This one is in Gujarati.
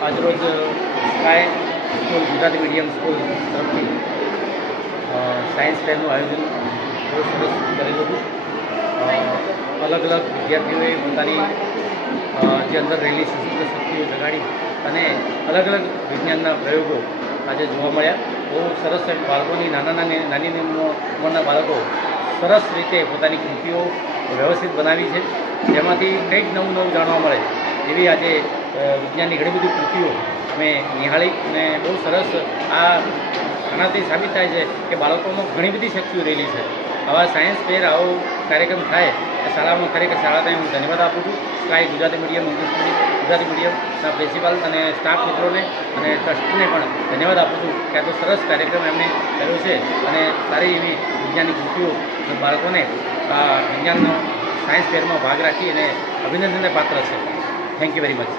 આજરોજ sky school Gujarati medium school તરફથી સાયન્સ ફેરનું આયોજન બહુ સરસ કરેલું હતું. અલગ અલગ વિદ્યાર્થીઓએ પોતાની જે અંદર રહેલી સશસ્ત્ર શક્તિઓ જગાડી અને અલગ અલગ વિજ્ઞાનના પ્રયોગો આજે જોવા મળ્યા. બહુ સરસ બાળકોની નાની ઉંમરના બાળકો સરસ રીતે પોતાની કૃતિઓ વ્યવસ્થિત બનાવી છે, જેમાંથી કંઈક નવું જાણવા મળે એવી આજે વિજ્ઞાનની ઘણી બધી કૃતિઓ અમે નિહાળી અને બહુ સરસ આનાથી સાબિત થાય છે કે બાળકોમાં ઘણી બધી શક્તિઓ રહેલી છે. આવા સાયન્સ ફેર આવો કાર્યક્રમ થાય એ શાળામાં ખરેખર શાળાને હું ધન્યવાદ આપું છું. Sky Gujarati medium, English medium, Gujarati મીડિયમના પ્રિન્સિપાલ અને સ્ટાફ મિત્રોને અને ટ્રસ્ટને પણ ધન્યવાદ આપું છું કે આ તો સરસ કાર્યક્રમ એમણે કર્યો છે અને સારી એવી વિજ્ઞાનની કૃતિઓ બાળકોને આ વિજ્ઞાનનો સાયન્સ ફેરમાં ભાગ રાખી અને અભિનંદનને પાત્ર છે. Thank you very much.